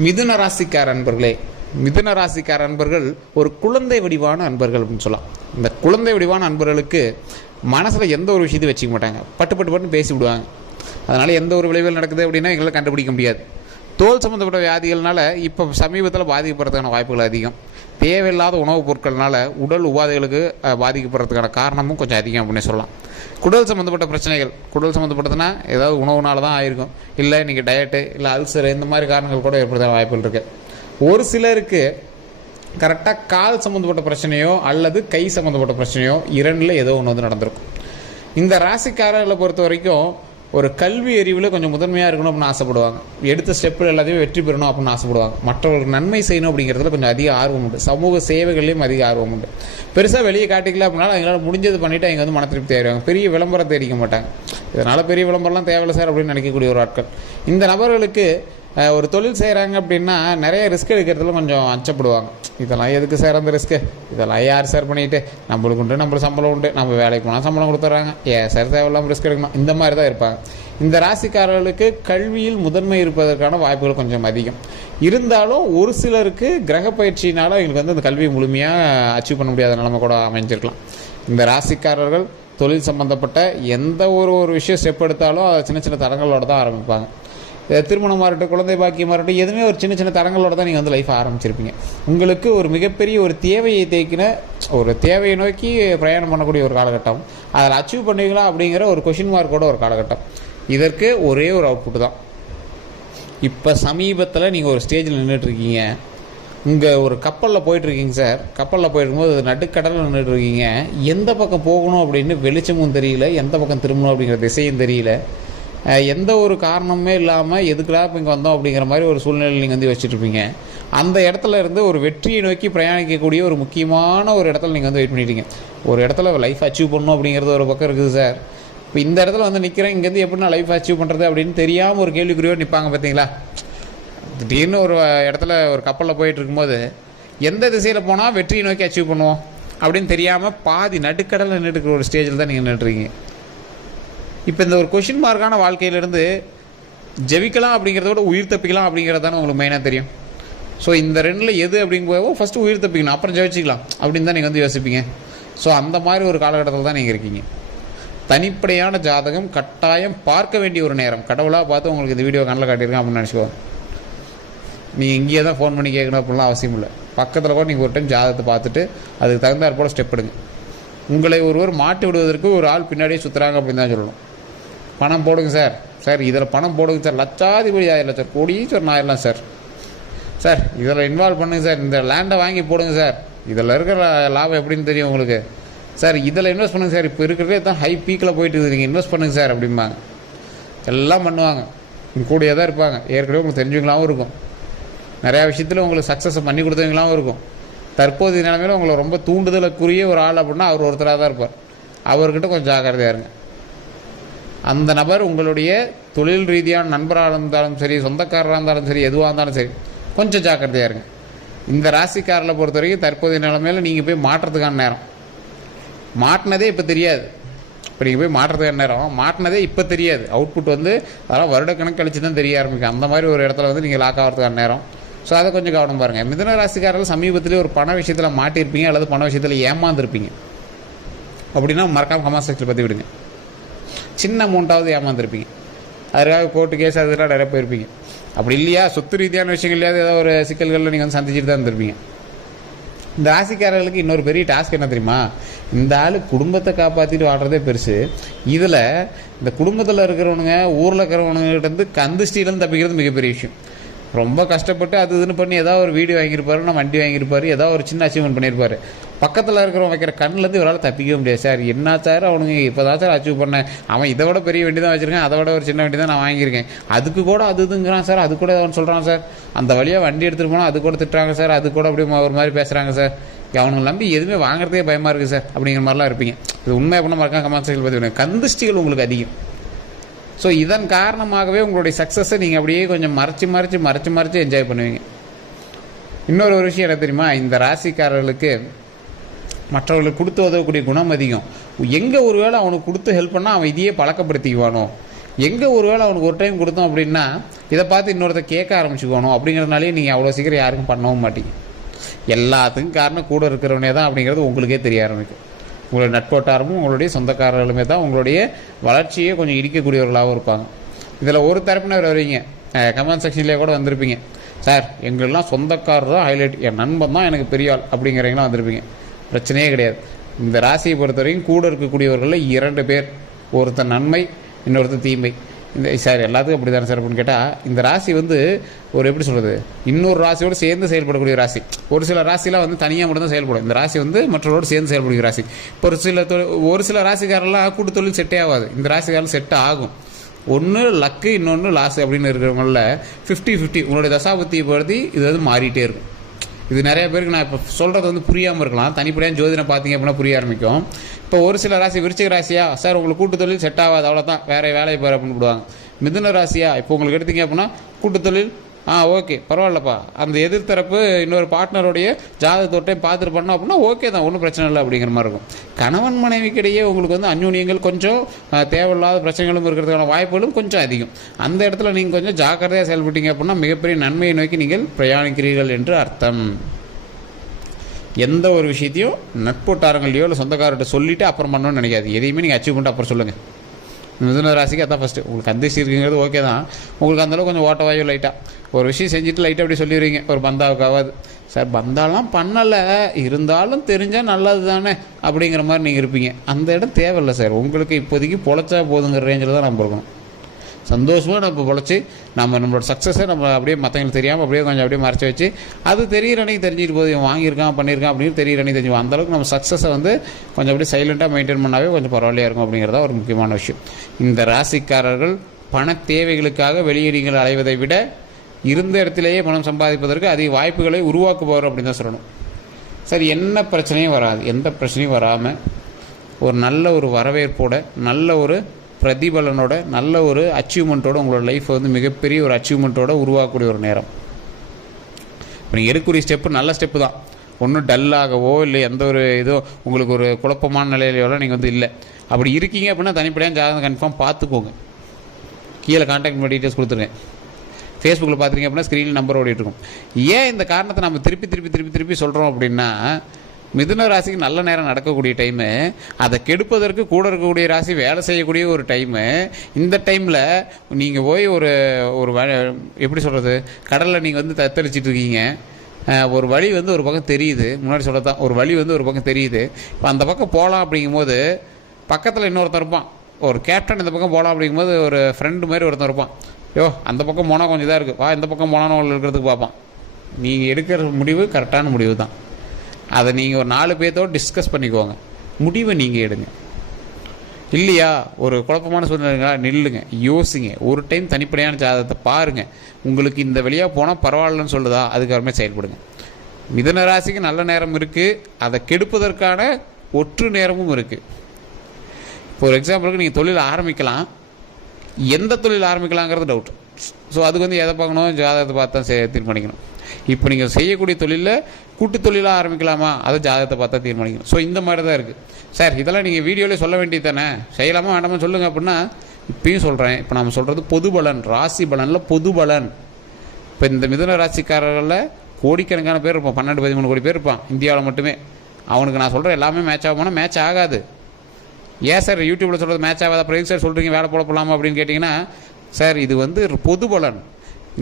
மிதுன ராசிக்கார அன்பர்களே, மிதுன ராசிக்கார அன்பர்கள் ஒரு குழந்தை வடிவான அன்பர்கள் அப்படின்னு சொல்லலாம். இந்த குழந்தை வடிவான அன்பர்களுக்கு மனசில் எந்த ஒரு விஷயத்தையும் வச்சுக்க மாட்டாங்க. பட்டு பட்டு பட்டுன்னு பேசி விடுவாங்க. அதனால் எந்த ஒரு விளைவுகள் நடக்குது அப்படின்னா எங்களால் கண்டுபிடிக்க முடியாது. தோல் சம்மந்தப்பட்ட வியாதிகள்னால இப்போ சமீபத்தில் பாதிக்கப்படுறதுக்கான வாய்ப்புகள் அதிகம். தேவையில்லாத உணவுப் பொருட்கள்னால உடல் உபாதைகளுக்கு பாதிக்கப்படுறதுக்கான காரணமும் கொஞ்சம் அதிகம் அப்படின்னு சொல்லலாம். குடல் சம்மந்தப்பட்ட பிரச்சனைகள், குடல் சம்மந்தப்பட்டதுன்னா ஏதாவது உணவுனால தான் ஆயிருக்கும், இல்லை நீங்கள் டயட்டு இல்லை அல்சர் இந்த மாதிரி காரணங்கள் கூட ஏற்படுத்த வாய்ப்புகள் இருக்குது. ஒரு சிலருக்கு கரெக்டாக கால் சம்மந்தப்பட்ட பிரச்சனையோ அல்லது கை சம்மந்தப்பட்ட பிரச்சனையோ இரண்டில் ஏதோ ஒன்று வந்து நடந்திருக்கும். இந்த ராசிக்காரர்களை பொறுத்த வரைக்கும் ஒரு கல்வி அறிவில் கொஞ்சம் முதன்மையாக இருக்கணும் அப்படின்னு ஆசைப்படுவாங்க. எடுத்த ஸ்டெப்பில் எல்லாத்தையும் வெற்றி பெறணும் அப்படின்னு ஆசைப்படுவாங்க. மற்றவர்களுக்கு நன்மை செய்யணும் அப்படிங்கிறதுல கொஞ்சம் அதிக ஆர்வம் உண்டு. சமூக சேவைகள்லேயும் அதிக ஆர்வம் உண்டு. பெருசாக வெளியே காட்டிக்கல அப்படின்னாலும் அவங்களால முடிஞ்சது பண்ணிவிட்டு அவங்க வந்து மன திருப்தி ஆயிடுவாங்க. பெரிய விளம்பரம் தேடிக்க மாட்டாங்க. இதனால் பெரிய விளம்பரம்லாம் தேவையில்லை சார் அப்படின்னு நினைக்கக்கூடிய ஒரு ஆட்கள். இந்த நபர்களுக்கு ஒரு தொழில் செய்கிறாங்க அப்படின்னா நிறைய ரிஸ்க் எடுக்கிறதுல கொஞ்சம் அச்சப்படுவாங்க. இதெல்லாம் எதுக்கு சார் அந்த ரிஸ்க்கு, இதெல்லாம் யார் சார் பண்ணிட்டு, நம்மளுக்கு உண்டு, நம்மளுக்கு சம்பளம் உண்டு, நம்ம வேலைக்கு போனால் சம்பளம் கொடுத்துட்றாங்க, ஏன் சார் தேவையில்லாமல் ரிஸ்க் எடுக்கணும், இந்த மாதிரி தான் இருப்பாங்க. இந்த ராசிக்காரர்களுக்கு கல்வியில் முதன்மை இருப்பதற்கான வாய்ப்புகள் கொஞ்சம் அதிகம். இருந்தாலும் ஒரு சிலருக்கு கிரக பயிற்சியினால் எங்களுக்கு வந்து அந்த கல்வியை முழுமையாக அச்சீவ் பண்ண முடியாத நிலைமை கூட அமைஞ்சிருக்கலாம். இந்த ராசிக்காரர்கள் தொழில் சம்மந்தப்பட்ட எந்த ஒரு விஷயம் ஸ்டெப் எடுத்தாலும் அதை சின்ன சின்ன தரங்களோடு தான் ஆரம்பிப்பாங்க. திருமணமாக இருக்கட்டும், குழந்தை பாக்கியமாக இருக்கட்டும், எதுவுமே ஒரு சின்ன சின்ன தரங்களோடு தான் நீங்கள் வந்து லைஃப் ஆரம்பிச்சிருப்பீங்க. உங்களுக்கு ஒரு மிகப்பெரிய ஒரு தேவையை தேக்கின ஒரு தேவையை நோக்கி பிரயாணம் பண்ணக்கூடிய ஒரு காலகட்டம், அதில் அச்சீவ் பண்ணுவீங்களா அப்படிங்கிற ஒரு கொஷின் மார்க்கோட ஒரு காலகட்டம். இதற்கு ஒரே ஒரு அவுட்புட் தான். இப்போ சமீபத்தில் நீங்கள் ஒரு ஸ்டேஜில் நின்றுட்டுருக்கீங்க. இங்கே ஒரு கப்பலில் போயிட்டுருக்கீங்க சார். கப்பலில் போயிருக்கும்போது நடுக்கடலில் நின்றுட்டுருக்கீங்க. எந்த பக்கம் போகணும் அப்படின்னு வெளிச்சமும் தெரியல, எந்த பக்கம் திரும்பணும் அப்படிங்கிற திசையும் தெரியல. எந்த ஒரு காரணமே இல்லாமல் எதுக்குடா இப்போ இங்கே வந்தோம் அப்படிங்கிற மாதிரி ஒரு சூழ்நிலை நீங்கள் வந்து வச்சுட்ருப்பீங்க. அந்த இடத்துல இருந்து ஒரு வெற்றியை நோக்கி பிரயாணிக்கக்கூடிய ஒரு முக்கியமான ஒரு இடத்துல நீங்கள் வந்து வெயிட் பண்ணிட்டீங்க. ஒரு இடத்துல லைஃப் அச்சீவ் பண்ணணும் அப்படிங்கிறது ஒரு பக்கம் இருக்குது சார். இப்போ இந்த இடத்துல வந்து நிற்கிறேன், இங்கேருந்து எப்படி நான் லைஃப் அச்சீவ் பண்ணுறது அப்படின்னு தெரியாமல் ஒரு கேள்விக்குறியோடு நிற்பாங்க பார்த்தீங்களா. திடீர்னு ஒரு இடத்துல ஒரு கப்பலில் போயிட்டு இருக்கும்போது எந்த திசையில் போனால் வெற்றியை நோக்கி அச்சீவ் பண்ணுவோம் அப்படின்னு தெரியாமல் பாதி நடுக்கடலில் நின்றுட்டுருக்கிற ஒரு ஸ்டேஜில் தான் நீங்கள் நின்றுருக்கீங்க. இப்போ இந்த ஒரு கொஷின் மார்க்கான வாழ்க்கையிலேருந்து ஜெயிக்கலாம் அப்படிங்கிறத விட உயிர் தப்பிக்கலாம் அப்படிங்கிறது தானே உங்களுக்கு மெயினாக தெரியும். ஸோ இந்த ரெண்டில் எது அப்படிங்கும்போது ஃபஸ்ட்டு உயிர் தப்பிக்கணும், அப்புறம் ஜெயிச்சிக்கலாம் அப்படின்னு தான் நீங்கள் வந்து யோசிப்பீங்க. ஸோ அந்த மாதிரி ஒரு காலகட்டத்தில் தான் நீங்கள் இருக்கீங்க. தனிப்படையான ஜாதகம் கட்டாயம் பார்க்க வேண்டிய ஒரு நேரம். கடவுளாக பார்த்து உங்களுக்கு இந்த வீடியோ கண்ணில் காட்டியிருக்கேன் அப்படின்னு நினச்சிக்கோங்க. நீங்கள் இங்கேயே தான் ஃபோன் பண்ணி கேட்கணும் அப்படிலாம் அவசியம் இல்லை. பக்கத்தில் கூட நீங்கள் ஒரு டைம் ஜாதகத்தை பார்த்துட்டு அதுக்கு தகுந்தாற் போல் ஸ்டெப் எடுங்க. உங்களை ஒருவர் மாட்டி விடுவதற்கு ஒரு ஆள் பின்னாடியே சுற்றுறாங்க அப்படின்னு தான் சொல்லணும். பணம் போடுங்க சார், சார் இதில் பணம் போடுங்க சார், லட்சாதிபதி ஆயிடலாம் சார், கோடீஸ்வரன் ஆயிடலாம் சார், சார் இதில் இன்வால்வ் பண்ணுங்க சார், இந்த லேண்டை வாங்கி போடுங்க சார், இதில் இருக்கிற லாபம் எப்படின்னு தெரியும் உங்களுக்கு சார், இதில் இன்வெஸ்ட் பண்ணுங்கள் சார், இப்போ இருக்கிறதே தான் ஹை பீக்கில் போயிட்டு இருக்குது, நீங்கள் இன்வெஸ்ட் பண்ணுங்கள் சார் அப்படிம்பாங்க. எல்லாம் பண்ணுவாங்க, கூடியே தான் இருப்பாங்க. ஏற்கனவே உங்களுக்கு தெரிஞ்சவங்களாகவும் இருக்கும், நிறையா விஷயத்தில் உங்களுக்கு சக்ஸஸை பண்ணி கொடுத்தவங்களாகவும் இருக்கும். தற்போதைய நிலைமையில் உங்களை ரொம்ப தூண்டுதலுக்குரிய ஒரு ஆள் அப்படின்னா அவர் ஒருத்தராக தான் இருப்பார். அவர்கிட்ட கொஞ்சம் ஜாக்கிரதையாக இருங்க. அந்த நபர் உங்களுடைய தொழில் ரீதியான நண்பராக இருந்தாலும் சரி, சொந்தக்காரராக இருந்தாலும் சரி, எதுவாக இருந்தாலும் சரி, கொஞ்சம் ஜாக்கிரதையாக இருங்க. இந்த ராசிக்காரர்களை பொறுத்த வரைக்கும் தற்போதைய நிலைமையில் நீங்கள் போய் மாற்றுறதுக்கான நேரம். மாட்டினதே இப்போ தெரியாது. இப்போ நீங்கள் போய் மாற்றுறதுக்கான நேரம், மாட்டினதே இப்போ தெரியாது. அவுட்புட் வந்து அதெல்லாம் வருடக்கணக்கு கழிச்சு தான் தெரிய ஆரம்பிக்கும். அந்த மாதிரி ஒரு இடத்துல வந்து நீங்கள் லாக் ஆகிறதுக்கான நேரம். ஸோ அதை கொஞ்சம் கவனம் பாருங்கள். மிதுன ராசிக்காரர்கள் சமீபத்திலே ஒரு பண விஷயத்தில் மாட்டியிருப்பீங்க அல்லது பண விஷயத்தில் ஏமாந்துருப்பீங்க அப்படின்னா மறக்காமல் கமெண்ட் செக்ஷனில் பற்றி விடுங்க. சின்ன அமௌண்ட்டாவது ஏமாந்துருப்பீங்க, அதுக்காக கோர்ட்டு கேஸ் அதெல்லாம் நிறைய போயிருப்பீங்க. அப்படி இல்லையா சொத்து ரீதியான விஷயங்கள் இல்லையா ஏதாவது ஒரு சிக்கல்களில் நீங்கள் வந்து சந்திச்சுட்டு தான் இருந்திருப்பீங்க. இந்த ராசிக்காரர்களுக்கு இன்னொரு பெரிய டாஸ்க் என்ன தெரியுமா, இந்த ஆள் குடும்பத்தை காப்பாற்றிட்டு வாடுறதே பெருசு. இதில் இந்த குடும்பத்தில் இருக்கிறவனுங்க ஊரில் இருக்கிறவனுங்கிட்ட கந்துஷ்டியிலேருந்து தப்பிக்கிறது மிகப்பெரிய விஷயம். ரொம்ப கஷ்டப்பட்டு அது இதுன்னு பண்ணி ஏதாவது ஒரு வீடு வாங்கியிருப்பாரு, நான் வண்டி வாங்கியிருப்பாரு, ஏதாவது ஒரு சின்ன அச்சீவ்மெண்ட் பண்ணியிருப்பாரு. பக்கத்தில் இருக்கிறவங்க வைக்கிற கண்ணிலேருந்து இவரால் தப்பிக்கவே முடியாது. சார் என்ன சார் அவனுங்க இப்போ தான் சார் அச்சீவ் பண்ணேன், அவன் இதை விட பெரிய வண்டி தான் வச்சுருக்கேன், அதை விட ஒரு சின்ன வண்டி தான் நான் வாங்கியிருக்கேன், அதுக்கு கூட அது இதுங்கிறான் சார், அது கூட அவன் சொல்கிறான் சார், அந்த வழியாக வண்டி எடுத்துகிட்டு போனால் அது கூட திட்டுறாங்க சார், அது கூட அப்படி ஒரு மாதிரி பேசுகிறாங்க சார், அவனுங்களை நம்பி எதுவுமே வாங்குறதே பயமாக இருக்குது சார் அப்படிங்கிற மாதிரிலாம் இருப்பீங்க. இது உண்மை அப்படின்னா மறக்காம கமெண்ட் செக்ஷனில் பார்த்து கந்துஷ்டிகள் உங்களுக்கு அதிகம். ஸோ இதன் காரணமாகவே உங்களுடைய சக்ஸஸை நீங்கள் அப்படியே கொஞ்சம் மறைச்சி என்ஜாய் பண்ணுவீங்க. இன்னொரு விஷயம் என்ன தெரியுமா, இந்த ராசிக்காரர்களுக்கு மற்றவர்களுக்கு கொடுத்து உதவக்கூடிய குணம் அதிகம். எங்கே ஒரு வேளை அவனுக்கு கொடுத்து ஹெல்ப் பண்ணால் அவன் இதையே பழக்கப்படுத்திக்குவானோ, எங்கே ஒரு வேளை அவனுக்கு ஒரு டைம் கொடுத்தோம் அப்படின்னா இதை பார்த்து இன்னொருத்த கேட்க ஆரம்பிச்சுக்கணும் அப்படிங்கிறதுனாலே நீங்கள் அவ்வளோ சீக்கிரம் யாருக்கும் பண்ணவும் மாட்டீங்க. எல்லாத்துக்கும் காரணம் கூட இருக்கிறவனே தான் அப்படிங்கிறது உங்களுக்கே தெரிய ஆரம்பிக்கும். உங்களுடைய நட்போட்டாரமும் உங்களுடைய சொந்தக்காரர்களுமே தான் உங்களுடைய வளர்ச்சியை கொஞ்சம் இடிக்கக்கூடியவர்களாகவும் இருப்பாங்க. இதில் ஒரு தரப்பினர் வருவீங்க, கமெண்ட் செக்ஷன்லேயே கூட வந்திருப்பீங்க, சார் எங்களெலாம் சொந்தக்காரர் தான் ஹைலைட், என் நண்பன் தான் எனக்கு பெரிய ஆள் அப்படிங்கிறவங்களாம் வந்திருப்பீங்க. பிரச்சனையே கிடையாது. இந்த ராசியை பொறுத்த வரைக்கும் கூட இருக்கக்கூடியவர்களில் 2 பேர், ஒருத்தர் நன்மை இன்னொருத்தர் தீமை. இந்த சார் எல்லாத்துக்கும் அப்படி தானே சார் அப்படின்னு கேட்டால், இந்த ராசி வந்து ஒரு எப்படி சொல்கிறது, இன்னொரு ராசியோடு சேர்ந்து செயல்படக்கூடிய ராசி. ஒரு சில ராசிலாம் வந்து தனியாக மட்டும்தான் செயல்படும். இந்த ராசி வந்து மற்றவரோடு சேர்ந்து செயல்படக்கூடிய ராசி. இப்போ ஒரு சில ராசிக்காரெல்லாம் கூட்டு தொழில் செட்டே ஆகாது. இந்த ராசிக்காரர்கள் செட் ஆகும். ஒன்று லக்கு, இன்னொன்று லாஸ் அப்படின்னு இருக்கிறவங்களில் 50-50 உங்களுடைய தசாபுத்தியை பொறுத்து இது வந்து மாறிட்டே இருக்கும். இது நிறைய பேருக்கு நான் இப்போ சொல்கிறது வந்து புரியாமல் இருக்கலாம். தனிப்படையாக ஜோதிடம் பார்த்தீங்க அப்படின்னா புரிய ஆரம்பிக்கும். இப்போ ஒரு சில ராசி, விருச்சிக ராசியா, சார் உங்களுக்கு கூட்டு தொழில் செட் ஆகாது, அவ்வளோதான், வேறு வேலையை பாரு அப்படின்னு விடுவாங்க. மிதுன ராசியா, இப்போ உங்களுக்கு எடுத்தீங்க அப்படின்னா கூட்டு தொழில் ஓகே பரவாயில்லப்பா, அந்த எதிர்த்தரப்பு இன்னொரு பார்ட்னருடைய ஜாதகத்தோட்டையும் பார்த்துட்டு பண்ணோம் அப்படின்னா ஓகே தான், ஒன்றும் பிரச்சனை இல்லை அப்படிங்கிற மாதிரி இருக்கும். கணவன் மனைவிக்கிடையே உங்களுக்கு வந்து அந்யோன்யங்கள் கொஞ்சம் தேவையில்லாத பிரச்சனைகளும் இருக்கிறதுக்கான வாய்ப்புகளும் கொஞ்சம் அதிகம். அந்த இடத்துல நீங்கள் கொஞ்சம் ஜாக்கிரதையாக செயல்பட்டீங்க அப்படின்னா மிகப்பெரிய நன்மையை நோக்கி நீங்கள் பிரயாணிக்கிறீர்கள் என்று அர்த்தம். எந்த ஒரு விஷயத்தையும் நட்போட்டாரங்களையோ இல்லை சொந்தக்காரர்கிட்ட சொல்லிவிட்டு அப்புறம் பண்ணணும்னு நினைக்காது. எதையுமே நீங்கள் அச்சீவ் பண்ணிட்டு அப்புறம் சொல்லுங்கள். மிதுன ராசிக்கு அதான் ஃபஸ்ட்டு. உங்களுக்கு அந்தஸ்து இருக்குங்கிறது ஓகே தான், உங்களுக்கு அந்தளவுக்கு கொஞ்சம் ஓட்ட வாயு லைட்டாக ஒரு விஷயம் செஞ்சுட்டு லைட்டாக அப்படி சொல்லிடுவீங்க, ஒரு பந்தாவுக்காவது, சார் பந்தாலாம் பண்ணலை இருந்தாலும் தெரிஞ்சால் நல்லது தானே அப்படிங்கிற மாதிரி நீங்கள் இருப்பீங்க. அந்த இடம் தேவையில்லை சார், உங்களுக்கு இப்போதைக்கு பொழைச்சா போதுங்கிற ரேஞ்சில் தான் நம்ம இருக்கணும். சந்தோஷமாக நம்ம பொழைச்சி நம்மளோட சக்ஸஸை நம்ம அப்படியே மற்றவங்களுக்கு தெரியாமல் அப்படியே மறைச்சி வச்சு அது தெரிகிற அன்றைக்கி தெரிஞ்சுட்டு போது இவன் வாங்கியிருக்கான் பண்ணியிருக்கான் அப்படின்னு தெரிகிற அன்றைக்கி தெரிஞ்சுவோம். அந்தளவுக்கு நம்ம சக்ஸஸை வந்து கொஞ்சம் அப்படியே சைலண்ட்டாக மெயின்டைன் பண்ணாவே கொஞ்சம் பரவாயில்லையாக இருக்கும் அப்படிங்கிறதா ஒரு முக்கியமான விஷயம். இந்த ராசிக்காரர்கள் பண தேவைகளுக்காக வெளியீடுகள் அலைவதை விட இருந்த இடத்திலேயே பணம் சம்பாதிப்பதற்கு அதிக வாய்ப்புகளை உருவாக்குபவர் அப்படின்னு தான் சொல்லணும். சரி, என்ன பிரச்சனையும் வராது, எந்த பிரச்சனையும் வராமல் ஒரு நல்ல ஒரு வரவேற்போட, நல்ல ஒரு பிரதிபலனோட, நல்ல ஒரு அச்சீவ்மெண்ட்டோட உங்களோட லைஃப்பை வந்து மிகப்பெரிய ஒரு அச்சீவ்மெண்ட்டோட உருவாக்கக்கூடிய ஒரு நேரம். இப்போ நீங்கள் எடுக்கக்கூடிய ஸ்டெப்பு நல்ல ஸ்டெப்பு தான், ஒன்றும் டல்லாகவோ இல்லை எந்த ஒரு இதோ உங்களுக்கு ஒரு குழப்பமான நிலையிலையோலாம் நீங்கள் வந்து இல்லை. அப்படி இருக்கீங்க அப்படின்னா தனிப்படையாக ஜாதகம் கன்ஃபார்ம் பார்த்துக்கோங்க. கீழே கான்டாக்ட் டீட்டெயில்ஸ் கொடுத்துருங்க. ஃபேஸ்புக்கில் பார்த்துருங்க அப்படின்னா ஸ்க்ரீனில் நம்பர் ஓடிட்டுருக்கும். ஏன் இந்த காரணத்தை நம்ம திருப்பி சொல்கிறோம் அப்படின்னா, மிதுன ராசிக்கு நல்ல நேரம் நடக்கக்கூடிய டைமு, அதை கெடுப்பதற்கு கூட இருக்கக்கூடிய ராசி வேலை செய்யக்கூடிய ஒரு டைமு. இந்த டைமில் நீங்கள் போய் ஒரு எப்படி சொல்கிறது, கடலில் நீங்கள் வந்து தத்தளிச்சிட்டு இருக்கீங்க, ஒரு வழி வந்து ஒரு பக்கம் தெரியுது, முன்னாடி சொல்லத்தான் ஒரு வழி வந்து ஒரு பக்கம் தெரியுது. இப்போ அந்த பக்கம் போகலாம் அப்படிங்கும்போது பக்கத்தில் இன்னொருத்தர் இருப்பான், ஒரு கேப்டன் இந்த பக்கம் போகலாம் அப்படிங்கும்போது ஒரு ஃப்ரெண்டு மாதிரி ஒருத்தர் இருப்பான், அந்த பக்கம் போனால் கொஞ்சம் இதாக இருக்குது, இந்த பக்கம் போனாலும் இருக்கிறதுக்கு பார்ப்பான். நீங்கள் எடுக்கிற முடிவு கரெக்டான முடிவு தான். அதை நீங்கள் ஒரு 4 பேர்த்தோடு டிஸ்கஸ் பண்ணிக்கோங்க, முடிவை நீங்கள் எடுங்க. இல்லையா ஒரு குழப்பமான சூழ்நிலைங்களா, நில்லுங்க, யோசிங்க, ஒரு டைம் தனிப்படையான ஜாதகத்தை பாருங்கள். உங்களுக்கு இந்த வழியாக போனால் பரவாயில்லன்னு சொல்லுதா, அதுக்கப்புறமே செயல்படுங்க. மிதுன ராசிக்கு நல்ல நேரம் இருக்குது, அதை கெடுப்பதற்கான ஒற்று நேரமும் இருக்குது. இப்போ ஒரு எக்ஸாம்பிளுக்கு நீங்கள் தொழில் ஆரம்பிக்கலாம், எந்த தொழில் ஆரம்பிக்கலாங்கிறது டவுட். ஸோ அதுக்கு வந்து எதை பார்க்கணும், ஜாதகத்தை பார்த்து தான் தீர்மானிக்கணும். இப்போ நீங்கள் செய்யக்கூடிய தொழிலில் கூட்டு தொழிலாக ஆரம்பிக்கலாமா, அதை ஜாதகத்தை பார்த்தா தீர்மானிக்கணும். ஸோ இந்த மாதிரி தான் இருக்குது. சார் இதெல்லாம் நீங்கள் வீடியோவிலே சொல்ல வேண்டியது தானே, செய்யலாமா வேண்டாமா சொல்லுங்கள் அப்படின்னா இப்பயும் சொல்கிறேன். இப்போ நம்ம சொல்கிறது பொது பலன், ராசி பலனில் பொது பலன். இப்போ இந்த மிதுன ராசிக்காரர்களில் கோடிக்கணக்கான பேர் இருப்பான், 12-13 கோடி பேர் இருப்பான் இந்தியாவில் மட்டுமே. அவனுக்கு நான் சொல்கிறேன் எல்லாமே மேட்ச் ஆகுமானா மேட்ச் ஆகாது. ஏன் சார் யூடியூப்பில் சொல்கிறது மேட்ச் ஆகாது, அப்புறம் சார் சொல்கிறீங்க வேலை போடலாமா அப்படின்னு கேட்டிங்கன்னா, சார் இது வந்து பொது பலன்.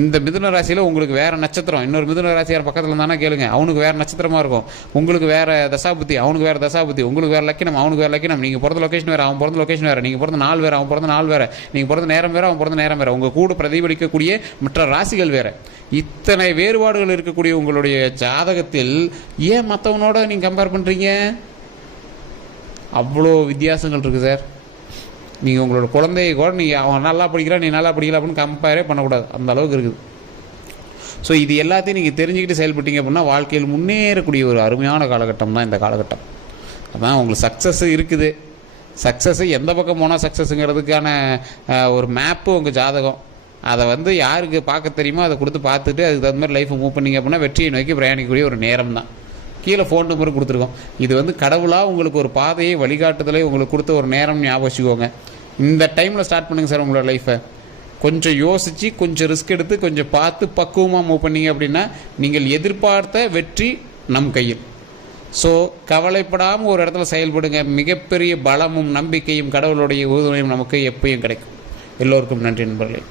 இந்த மிதுன ராசியில் உங்களுக்கு வேறு நட்சத்திரம், இன்னொரு மிதுன ராசியார் பக்கத்தில் இருந்தானா கேளுங்க, அவனுக்கு வேறு நட்சத்திரமாக இருக்கும், உங்களுக்கு வேறு தசாபுத்தி, அவனுக்கு வேறு தசாபுத்தி, உங்களுக்கு வேறு லக்கினம், அவனுக்கு வேறு லக்கினம், நீங்கள் பிறந்த லொக்கேஷன் வேறு, அவன் பிறந்த லொக்கேஷன் வேறு, நீங்கள் பிறந்த நாள் வேறு, அவன் பிறந்த நாள் வேறு, நீங்கள் பிறந்த நேரம் வேறு, அவன் பிறந்த நேரம் வேறு, உங்கள் கூட பிரதிபலிக்கக்கூடிய மற்ற ராசிகள் வேறு. இத்தனை வேறுபாடுகள் இருக்கக்கூடிய உங்களுடைய ஜாதகத்தில் ஏன் மற்றவனோட நீங்கள் கம்பேர் பண்ணுறீங்க? அவ்வளோ வித்தியாசங்கள் இருக்குது சார். நீங்கள் உங்களோட குழந்தைய கூட நீங்கள் அவன் நல்லா படிக்கிறான் நீ நல்லா படிக்கல அப்படின்னு கம்பேரே பண்ணக்கூடாது, அந்த அளவுக்கு இருக்குது. ஸோ இது எல்லாத்தையும் நீங்கள் தெரிஞ்சுக்கிட்டு செயல்பட்டீங்க அப்படின்னா வாழ்க்கையில் முன்னேறக்கூடிய ஒரு அருமையான காலகட்டம் தான் இந்த காலகட்டம். அதான் உங்களுக்கு சக்ஸஸ் இருக்குது. சக்ஸஸ்ஸு எந்த பக்கம் போனால் சக்ஸஸுங்கிறதுக்கான ஒரு மேப்பு உங்கள் ஜாதகம். அதை வந்து யாருக்கு பார்க்க தெரியுமோ அதை கொடுத்து பார்த்துட்டு அதுக்கு தகுந்த மாதிரி லைஃப்பை மூவ் பண்ணிங்க அப்படின்னா வெற்றியை நோக்கி பிரயாணிக்கக்கூடிய ஒரு நேரம் தான். கீழே ஃபோன் நம்பர் கொடுத்துருக்கோம். இது வந்து கடவுளாக உங்களுக்கு ஒரு பாதையை வழிகாட்டுதலை உங்களுக்கு கொடுத்த ஒரு நேரம் ஞாபகம் வச்சுக்கோங்க. இந்த டைமில் ஸ்டார்ட் பண்ணுங்கள் சார் உங்களோட லைஃப்பை. கொஞ்சம் யோசித்து கொஞ்சம் ரிஸ்க் எடுத்து கொஞ்சம் பார்த்து பக்குவமாக மூவ் பண்ணீங்க அப்படின்னா நீங்கள் எதிர்பார்த்த வெற்றி நம் கையில். ஸோ கவலைப்படாமல் ஒரு இடத்துல செயல்படுங்க. மிகப்பெரிய பலமும் நம்பிக்கையும் கடவுளுடைய உறுதுணையும் நமக்கு எப்பயும் கிடைக்கும். எல்லோருக்கும் நன்றி நண்பர்களே.